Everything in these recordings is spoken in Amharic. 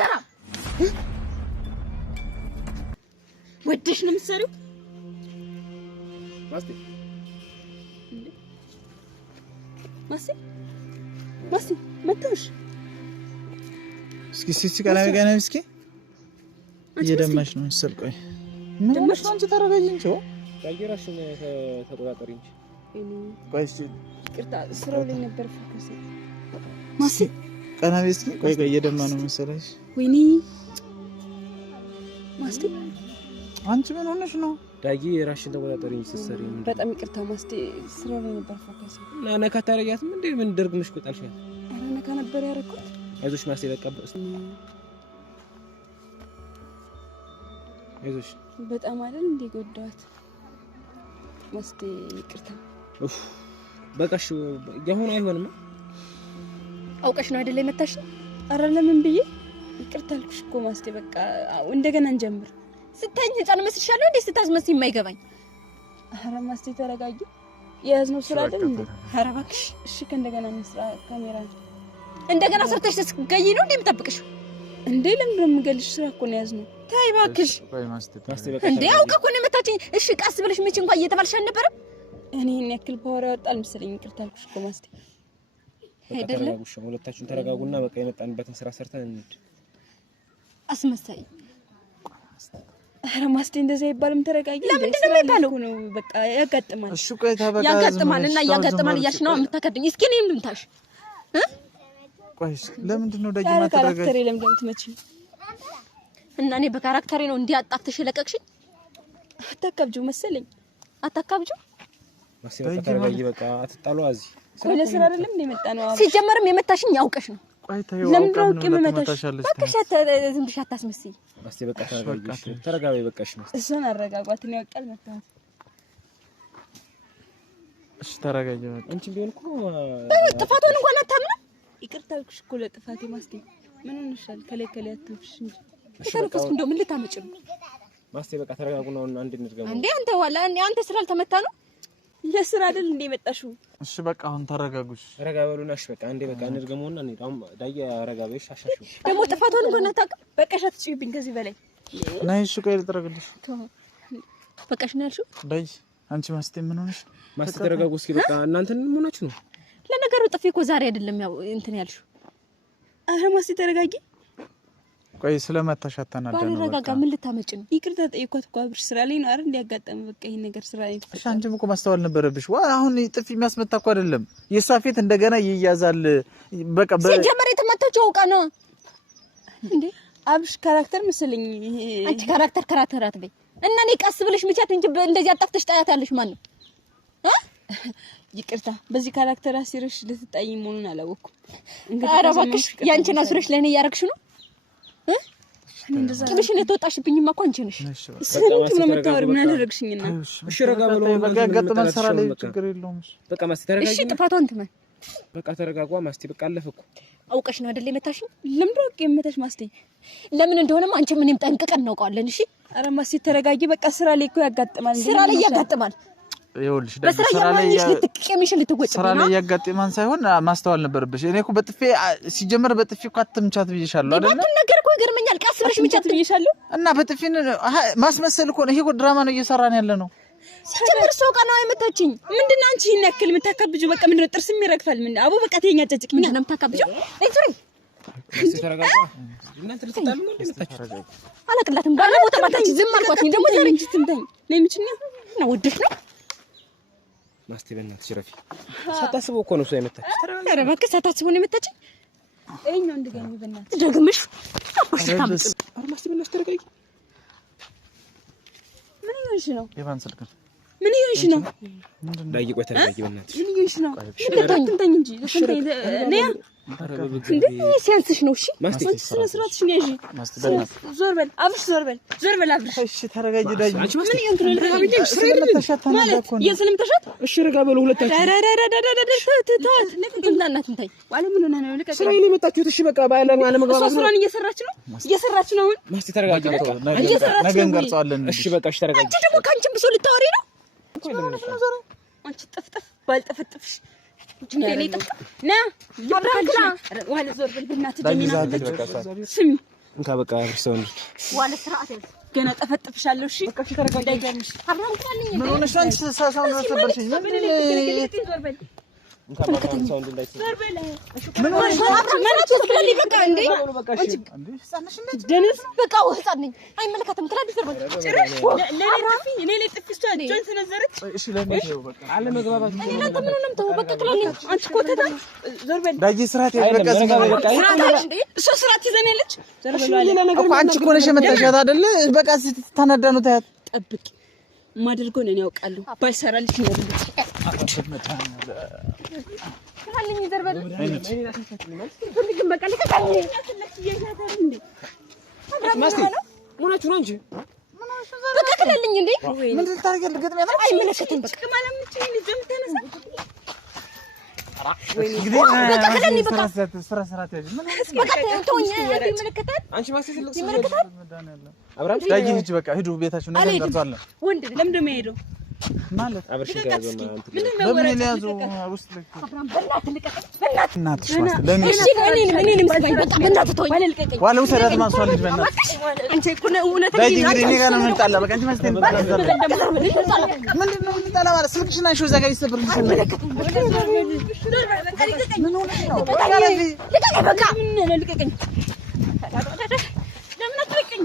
አትሰራም ወድሽ ነው የምትሰሪው ማስቲ መጥተሽ እስኪ ቀና እስኪ እየደማሽ ነው መሰል ቆይ ምን ደማሽ አንቺ ተረጋጊ እንጂ ታየራሽን ተቆጣጣሪ እንጂ ቆይ እስኪ ይቅርታ ስራው ላይ ነበር ፎከስ ማስቲ ቀና እስኪ ቆይ እየደማ ነው መሰለሽ ወይኔ ማስቲ አንቺ ምን ሆነሽ ነው ዳጊ ራሽን ተቆጣጣሪ እንጂ ስትሰሪ በጣም ይቅርታ ማስቲ ስራው ላይ ነበር ፎከስ ነካ ታረጋያትም እንዴ ምን ደርግምሽ ቆጣልሻል አረ ነካ ነበር ያረኩት አይዞሽ ማስቲ ለቀበስ አይዞሽ በጣም አይደል እንዴ ጎዳት ማስቲ ይቅርታ በቃሽ ያሁን አይሆንም አውቀሽ ነው አይደል የመታሽ አረ ለምን ብዬ ይቅርታ አልኩሽ እኮ ማስቲ በቃ እንደገና እንጀምር ስታኝ ህፃን መስልሻለሁ እንዴ ስታስመስይ የማይገባኝ አረ ማስቲ ተረጋጊ የያዝነው ስራ አይደል እንዴ አረ እባክሽ እሺ ከእንደገና እንስራ ካሜራ እንደገና ሰርተሽ ተስገይ ነው እንዴ የምጠብቅሽ እንዴ ለምን የምገልሽ ስራ እኮ ነው ያዝነው ታይ እባክሽ እንዴ አውቀ እኮ ነው የመታችኝ እሺ ቃስ ብለሽ መቼ እንኳን እየተባልሽ አልነበረም እኔ እኔ ያክል ፓወር ያወጣል መሰለኝ ይቅርታ አልኩሽ እኮ ማስቲ አይደለም ሁለታችሁን ተረጋጉና በቃ የመጣንበትን ስራ ሰርተን እንሂድ አስመሳይ አረ ማስቲ እንደዛ ይባልም ተረጋጊ ለምንድን ነው የማይባለው በቃ ያጋጥማል እሺ ቆይ ታበቃ ያጋጥማልና ያጋጥማል እያልሽ ነው የምታከደኝ እስኪ እኔም ልምታሽ ቆይ ለምንድን ነው ዳጊ ማተረጋጊ ካራክተሬ ለምን እንደምትመጪ እና እኔ በካራክተሬ ነው እንዲያጣፍተሽ ለቀቅሽኝ አታካብጁ መሰለኝ አታካብጁ ማስቲ በቃ ተረጋጊ በቃ አትጣሉ አዚ ቆይ ለስራ አይደለም እንደ መጣ ነው ሲጀመርም የመታሽኝ ያውቀሽ ነው ቆይ ታየው አውቀው ነው መታሻለሽ በቃሽ ዝም ብለሽ አታስመስይ ማስቲ በቃ ተረጋጊ በቃሽ ማስቲ እሱን አረጋጓት ነው ያውቃል መጣት እሺ ተረጋጊ በቃ አንቺ ቢሆን እኮ ጥፋቱን እንኳን አታምንም ይቅርታ አልኩሽ እኮ ለጥፋቴ ማስቲ ምን ሆነሻል ከለከለ ያትፍሽ እንጂ ተረከስኩ እንደው ምን ልታመጭ ነው ማስቲ በቃ ተረጋጉና አንድ እንድገም እንዴ አንተ ዋላ አንተ ስራ አልተመታ ነው ለስራ አይደል እንዴ መጣሽው እሺ በቃ አሁን ተረጋጉሽ ረጋ በሉና እሺ በቃ አንዴ በቃ እንድገመውና እንዴ አሁን ዳጊ ረጋበሽ አሻሽው ደግሞ ጥፋቱን እንኳን አታውቅም በቃሽ አትጭይብኝ ከዚህ በላይ ናይ እሺ ቆይ ልጥረግልሽ በቃሽ ነው ያልሽው ዳይ አንቺ ማስቲ ምን ሆነሽ ማስቲ ተረጋጉ እስኪ በቃ እናንተን ምን ሆናችሁ ነው ለነገሩ ጥፊ እኮ ዛሬ አይደለም ያው እንትን ያልሽው አረ ማስቲ ተረጋጊ ቆይ ስለመታሽ አታናደና ነው ባልረጋጋ ምን ልታመጭ ነው ይቅርታ ጠይቋት እኮ አብርሽ ስራ ላይ ነው አይደል እንዲያጋጠም በቃ ይሄን ነገር ስራ ላይ እሺ አንቺም እኮ ማስተዋል ነበረብሽ አሁን ጥፊ የሚያስመታ እኮ አይደለም የሷ ፊት እንደገና ይያዛል በቃ ሲጀመር የተመታችው አውቃ ነው እንዴ አብርሽ ካራክተር መስለኝ አንቺ ካራክተር አትበይ እና እኔ ቀስ ብለሽ ምቻት እንጂ እንደዚህ አጣፍተሽ ጣያታለሽ ማን ነው ይቅርታ በዚህ ካራክተር አሲርሽ ልትጣይ መሆኑን አላወኩም እንግዲህ ኧረ እባክሽ ያንቺን አስረሽ ለኔ ያረክሽ ነው እንደዛ ትንሽ ነው ተወጣሽብኝማ እኮ አንቺ ነሽ ስለዚህ ምን መታወሪ ምን አደረግሽኝና እሺ ረጋ በሉ በቃ ገጥመን ሰራ ላይ ችግር የለውም በቃ ማስቲ ተረጋጊ እሺ ጥፋቷን ትመን በቃ ተረጋጓ ማስቲ በቃ አለፈኩ አውቀሽ ነው አይደል የመታሽኝ ለምን ወቅ የመታሽ ማስቲ ለምን እንደሆነም አንቺ ምንም ጠንቅቀን እናውቀዋለን እሺ ኧረ ማስቲ ተረጋጊ በቃ ስራ ላይ እኮ ያጋጥማል ስራ ላይ ያጋጥማል ይኸውልሽ ስራ ላይ ልትቀሚሽ ልትወጪ ስራ ላይ ያጋጥማን ሳይሆን ማስተዋል ነበረብሽ እኔ እኮ በጥፌ ሲጀመር በጥፌ እኮ አትምቻት ብዬሻለሁ አይደል ይሄን ነገር እኮ ይገርመኛል ቀስ ብለሽ ምቻት ብዬሻለሁ እና በጥፌ ማስመሰል እኮ ነው ይሄ እኮ ድራማ ነው እየሰራን ያለ ነው ሲጀመር ሰው ቀና አይመታችኝ ምንድነው አንቺ ይሄን ያክል የምታካብጁ በቃ ምንድነው ጥርስም ይረግፋል ምን አቡ በቃ ተኛ ጨጭቅ ምንድነው የምታካብጁ እይ ተረጋጋ እናንተ ልትጣሉ ነው እንደምታችሁ አላቅላትም ባለቦታ ባታች ዝም አልኳትኝ ደግሞ ዛሬ እንጂ ትምታኝ ለምንችኝ ነው ወድሽ ነው ማስቲ በእናትሽ ረፊ ሳታስበው እኮ ነው እሱ የመታች ኧረ እባክህ ሳታስበው ነው የመታች እኛው እንደገኝ በእናትሽ ደግምሽ አባሽ ኧረ ማስቲ በእናትሽ ተረጋጊ ምን ይሆንሽ ነው የማን ስልክ ምን ይሆንሽ ነው ዳጊ ቆይ ተረጋጊ በእናትሽ ምን ይሆንሽ ነው ትንተኝ እንጂ ነያ እንዴ ሲያንስሽ ነው እሺ ማስቲ ስነ ስርዓትሽ ነው ያጂ ዞር በል አብሽ ዞር በል አብሽ እሺ ተረጋጊ ዳጊ አንቺ ማስቲ ምን ይሆንሽ ነው ረጋቢኝ ስለተሻታና እኮ ነው የስልም ተሻት እሺ ረጋ በሉ ሁለታችሁ ተዋት ለምንድነው ትንተኝ ዋለ ምን ሆነ ነው ልቀቅ ስራዬን የመጣችሁት እሺ በቃ ባለ መግባባት ስራን እየሰራች ነው ማስቲ ተረጋጊ በቃ ነገ እንገልጸዋለን እሺ በቃ እሺ ተረጋጊ አንቺ ደግሞ ካንቺም ብሶ ልታወሪ ነው አንቺ ጥፍጥፍ ባልጥፍጥፍሽ ና ዞር በል በእናትህ ደሚና ስሚ እንካ በቃ አብርሰው እንጂ ዋለ ስርዓት ያዝ ገና ጠፈጥፍሻለሁ እሺ በቃ ተረጋጋሽ አብራም ካለኝ ምን ሆነሽ አንቺ ሳሳው ነው ተበርሽ እንካ በቃ ሳውንድ እንዳይሰማ ምን ሆነሽ ማለት ትስበልኝ በቃ እንዴ በቃ እሺ እንዴ ህፃንሽ እንዴ ደንስ በቃ ህፃን ነኝ አይመለከትም ትላለች ዘርበል ጭራሽ እኔ ላይ ጥፊ እሷ ጆን ሰነዘረች እሺ ለምን ነው በቃ አለ መግባባት እኔ ለምን ምንም ተው በቃ ትላለች አንቺ ኮተታ ዘርበል ዳጊ ስርዓት በቃ ስርዓት እንዴ እሷ ስርዓት ይዘናለች ዘርበል እኮ አንቺ እኮ ነሽ የመጣሻት አይደለ በቃ ስትታናዳ ነው ታያት ጠብቂ ማደርገው እኔ ያውቃለሁ ባይሰራልሽ ነው ካለኝ ዘርበል ግን በቃ ለከታኝ ማስቲ ምናችሁ ነው እንጂ በቃ ካለኝ እንዴ ምን ልታረጋግጥ ገጥም ያለው አይመለከትም በቃ ማለምጪ ልጅም ተነሳ እንግዲህ ስራት ያጅ ምን በቃ ተውኝ ይመለከታል አንቺ ማስቲ ትልቅ ይመለከታል አብራም ዳጊ ሂጂ በቃ ሂዱ ቤታችሁ ነገ እንቀርጻለን ወንድ ለምን ደም ይሄደው ማለት አብርሽ ጋር ዘማ አንተ በምን ያዙ ውስጥ ላይ አብራም በእናትህ ልቀቀኝ እናትሽ ማለት ለኔ እሺ እኔንም ስጋኝ በቃ በእናትህ ተወኝ ልቀቀኝ ዋለው ሰራት ማስዋል ልጅ በእናትህ አንቺ እኮ ነው እውነት ዳጊ እንግዲህ እኔ ጋር ነው የምንጣላ በቃ አንቺ ማስቴን ምንድነው የምንጣላ ማለት ስልክሽን አንሺው እዛ ጋር ይሰብር ምን ሆነሽ ነው በቃ ምን ልቀቀኝ ለምን አትለቀኝ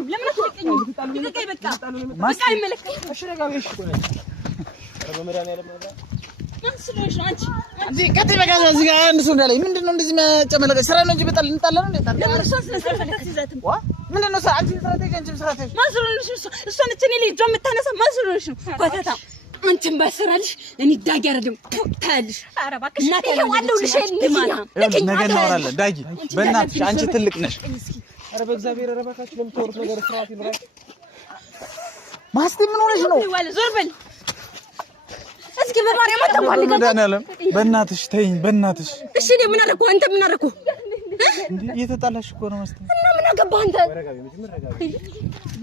ልቀቀኝ በቃ በቃ አይመለከትም እሺ ረጋብሽ እኮ ነኝ በመዳን ያለ ማለት ማን ስለሆንሽ ነው አንቺ እዚህ ቀጥይ በቃ እዚህ ጋር አንድ ሰው እንዳለኝ ምንድነው እንደዚህ የሚያጨመለቀኝ ስራ ነው እንጂ በጣል እንጣላ ነው እንዴ ለምን እሷን ስለፈለግሽ ዋ ምንድነው ሰዓት አንቺ ስራ ተገኝም ስራ ተገኝ ማን ስለሆንሽ እሷ ነች እኔ ልጅ የምታነሳ ማን ስለሆንሽ ነው ኮተታ አንቺን ባሰራልሽ እኔ ዳጊ አይደለም ታያለሽ ኧረ እባክሽ ይሄው አለውልሽ ነገ እናወራለን ዳጊ በእናትሽ አንቺ ትልቅ ነሽ ኧረ በእግዚአብሔር ኧረ እባካችሁ ለምትወሩት ነገር ስርዓት ይኖራል ማስቴ ምን ሆነሽ ነው ዞር በል እስኪ በማርያም አታማልከኝ መድኃኒዓለም በእናትሽ ተይኝ በእናትሽ እሺ እኔ ምን አደረኩ አንተ ምን አደረኩ እንዴ እየተጣላሽ እኮ ነው ማስቴ እና ምን አገባህ አንተ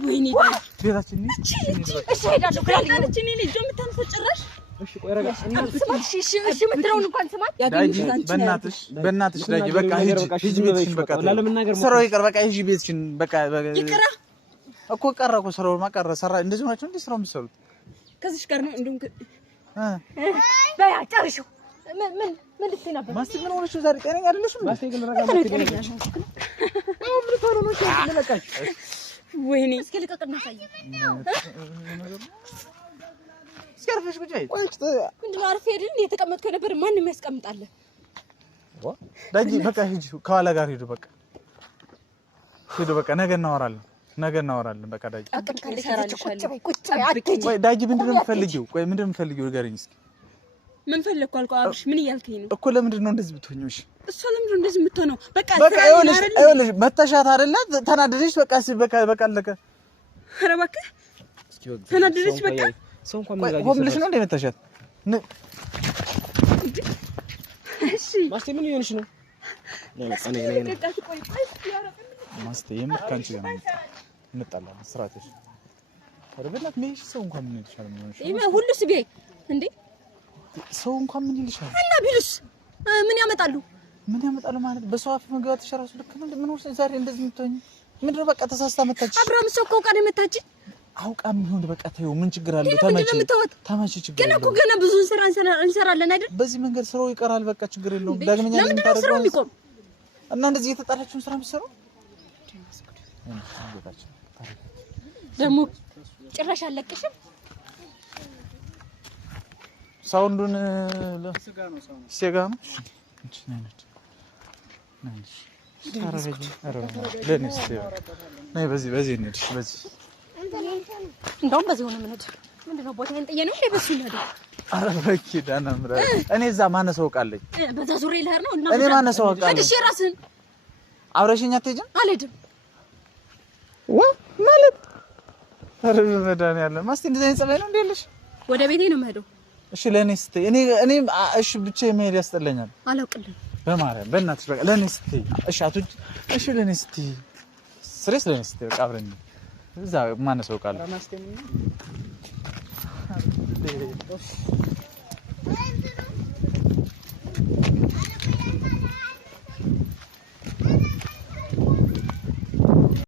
ወይኔ ቤታችን እሺ ሄዳለሁ ካለች እኔ ልጅ የምታነሳ ጭራሽ እሺ ቆይ ረጋ እሺ የምትለውን እንኳን ስማት ዳጊ በእናትሽ ዳጊ በቃ ሂጂ ቤትሽን በቃ ስራው ይቀር በቃ ሂጂ ቤትሽን በቃ ይቀራ እኮ ቀረ እኮ ስራው ማቀረ ሰራ እንደዚህ ሆናችሁ እንዴ ስራው የሚሰሩት ከዚህ ጋር ነው እንደውም በያ ጨርሽው ምን ልትይ ነበር ማስቴ ምን ሆነሽ ዛሬ ጤነኛ አይደለሽም ማስቴ ግን ረጋ ማለት ነው ምን ታሩ ነው ስለለቃች ወይኔ እስኪ ልቀቅና ሳይ ስከርፍሽ ቁጭ አይ ምንድነው አርፌ አይደል የተቀመጥከው ነበር ማንንም ያስቀምጣል ዳጊ በቃ ሂጂ ከኋላ ጋር ሂዱ በቃ ነገ እናወራለን በቃ ዳጊ አቅም ካለ ይሰራልሻል ቆይ ዳጊ ምንድነው የምትፈልጊው ንገሪኝ እስኪ ምን ፈለግኩ አልኩ አብርሽ ምን እያልከኝ ነው እኮ ለምንድን ነው እንደዚህ ብትሆኚው እሺ እሷ ለምንድን ነው እንደዚህ የምትሆነው በቃ ይኸውልሽ መተሻት አይደለ ተናደደሽ በቃ አለቀ ኧረ እባክህ ተናደደች በቃ ሰው እንኳን ምን ጋር ሆምልሽ ነው እንደመታሻት እሺ ማስቴ ምን ይሆንሽ ነው ማስቴ የምር ካንቺ ጋር ነው እንጣላለን ስራትሽ አረበላት ምን ሰው እንኳን ምን ይልሻል ሁሉስ ቢያይ እንዴ ሰው እንኳን ምን ይልሻል እና ቢሉስ ምን ያመጣሉ ማለት በሰው አፍ መግባትሽ እራሱ ልክ ነው ምን ወርሰ ዛሬ እንደዚህ የምትሆኚ ምንድነው በቃ ተሳስታ መታች አብራም ሰው እኮ ቀን መታች አውቃም ይሁን በቃ ተይው ምን ችግር አለው ተመች ችግር ግን እኮ ገና ብዙ ስራ እንሰራለን አይደል በዚህ መንገድ ስራው ይቀራል በቃ ችግር የለውም ዳግመኛ ለምን ስራው የሚቆም እና እንደዚህ የተጣላችሁን ስራ የምትሰሩ ደግሞ ጭራሽ አለቅሽም ሳውንዱን ስጋ ነው እቺ ነች ነይ በዚህ እንሂድ በዚህ እንደውም በዚህ ሆነ ምንድነው ቦታዬን ጥዬ ነው በሱ ነው ኧረ በኪዳነ ምሕረት እኔ እዛ ማነሰው ቃለኝ በዛ ዙሪ ልሄድ ነው እና እኔ ማነሰው ቃለኝ እሺ ራስህን አብረሽኝ አትሄጂም አልሄድም ማለት ኧረ በመድኃኒዓለም ማስቴ እንደዚህ አይነት ጸባይ ነው እንዴ ያለሽ ወደ ቤቴ ነው የምሄደው እሺ ለኔ ስትይ እኔ እሺ ብቻዬን መሄድ ያስጠላኛል አላውቅልኝ በማርያም በእናትሽ በቃ ለኔ ስትይ እሺ አትውጪ እሺ ለኔ ስትይ ስሬስ ለኔ ስትይ በቃ አብረን እዛ ማነሰው ቃል